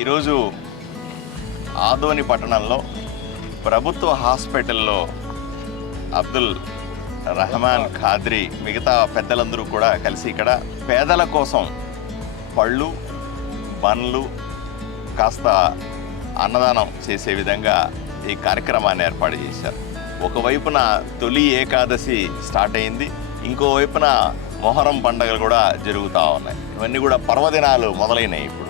ఈరోజు ఆదోని పట్టణంలో ప్రభుత్వ హాస్పిటల్లో అబ్దుల్ రహమాన్ ఖాద్రి మిగతా పెద్దలందరూ కూడా కలిసి ఇక్కడ పేదల కోసం పళ్ళు బండ్లు కాస్త అన్నదానం చేసే విధంగా ఈ కార్యక్రమాన్ని ఏర్పాటు చేశారు. ఒకవైపున తొలి ఏకాదశి స్టార్ట్ అయింది, ఇంకోవైపున మొహరం పండుగలు కూడా జరుగుతూ ఉన్నాయి. ఇవన్నీ కూడా పర్వదినాలు మొదలైనాయి. ఇప్పుడు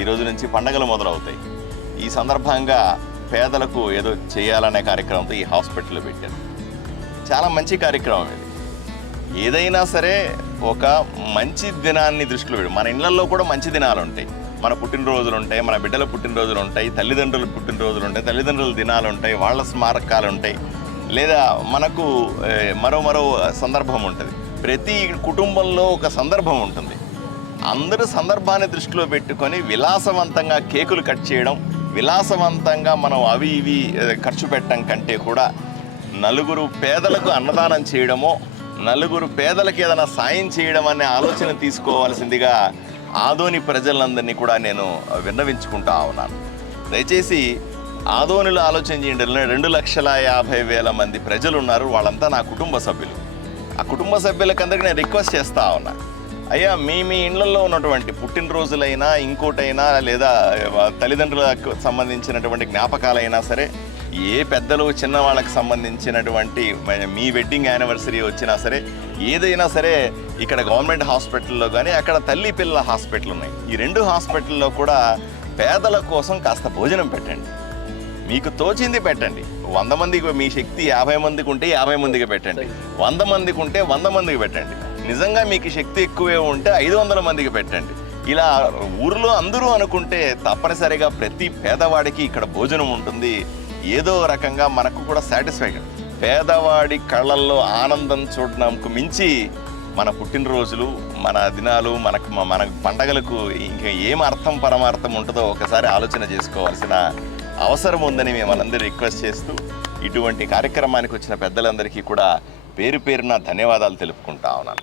ఈ రోజు నుంచి పండుగలు మొదలవుతాయి. ఈ సందర్భంగా పేదలకు ఏదో చేయాలనే కార్యక్రమంతో ఈ హాస్పిటల్లో పెట్టారు. చాలా మంచి కార్యక్రమం ఇది. ఏదైనా సరే ఒక మంచి దినాన్ని దృష్టిలో పెట్టి, మన ఇళ్లలో కూడా మంచి దినాలు ఉంటాయి. మన పుట్టినరోజులు ఉంటాయి, మన బిడ్డల పుట్టినరోజులు ఉంటాయి, తల్లిదండ్రుల పుట్టినరోజులు ఉంటాయి, తల్లిదండ్రుల దినాలు ఉంటాయి, వాళ్ళ స్మారకాలు ఉంటాయి, లేదా మనకు మరో సందర్భం ఉంటుంది. ప్రతి కుటుంబంలో ఒక సందర్భం ఉంటుంది. అందరూ సందర్భాన్ని దృష్టిలో పెట్టుకొని విలాసవంతంగా కేకులు కట్ చేయడం, విలాసవంతంగా మనం అవి ఇవి ఖర్చు పెట్టడం కంటే కూడా నలుగురు పేదలకు అన్నదానం చేయడమో, నలుగురు పేదలకు ఏదైనా సాయం చేయడం అనే ఆలోచన తీసుకోవాల్సిందిగా ఆదోని ప్రజలందరినీ కూడా నేను విన్నవించుకుంటా ఉన్నాను. దయచేసి ఆదోనిలో ఆలోచన చేయండి. 2,50,000 మంది ప్రజలు ఉన్నారు. వాళ్ళంతా నా కుటుంబ సభ్యులు. ఆ కుటుంబ సభ్యులకందరికీ నేను రిక్వెస్ట్ చేస్తా ఉన్నా, అయ్యా మీ ఇళ్లలో ఉన్నటువంటి పుట్టినరోజులైనా ఇంకోటైనా లేదా తల్లిదండ్రులకు సంబంధించినటువంటి జ్ఞాపకాలైనా సరే, ఏ పెద్దలు చిన్న వాళ్ళకి సంబంధించినటువంటి మీ వెడ్డింగ్ యానివర్సరీ వచ్చినా సరే, ఏదైనా సరే ఇక్కడ గవర్నమెంట్ హాస్పిటల్లో కానీ అక్కడ తల్లి పిల్లల హాస్పిటల్ ఉన్నాయి. ఈ 2 హాస్పిటల్లో కూడా పేదల కోసం కాస్త భోజనం పెట్టండి. మీకు తోచింది పెట్టండి. 100 మందికి మీ శక్తి 50 మందికి ఉంటే 50 మందికి పెట్టండి, 100 మందికి ఉంటే 100 మందికి పెట్టండి. నిజంగా మీకు శక్తి ఎక్కువే ఉంటే 500 మందికి పెట్టండి. ఇలా ఊరిలో అందరూ అనుకుంటే తప్పనిసరిగా ప్రతి పేదవాడికి ఇక్కడ భోజనం ఉంటుంది. ఏదో రకంగా మనకు కూడా సాటిస్ఫాక్షన్. పేదవాడి కళ్ళల్లో ఆనందం చూడడానికి మించి మన పుట్టినరోజులు, మన దినాలు, మన పండగలకు ఇంకా ఏం అర్థం పరమార్థం ఉంటుందో ఒకసారి ఆలోచన చేసుకోవాల్సిన అవసరం ఉందని మిమ్మల్ని రిక్వెస్ట్ చేస్తూ, ఇటువంటి కార్యక్రమానికి వచ్చిన పెద్దలందరికీ కూడా పేరు పేరున ధన్యవాదాలు తెలుపుకుంటా ఉన్నాను.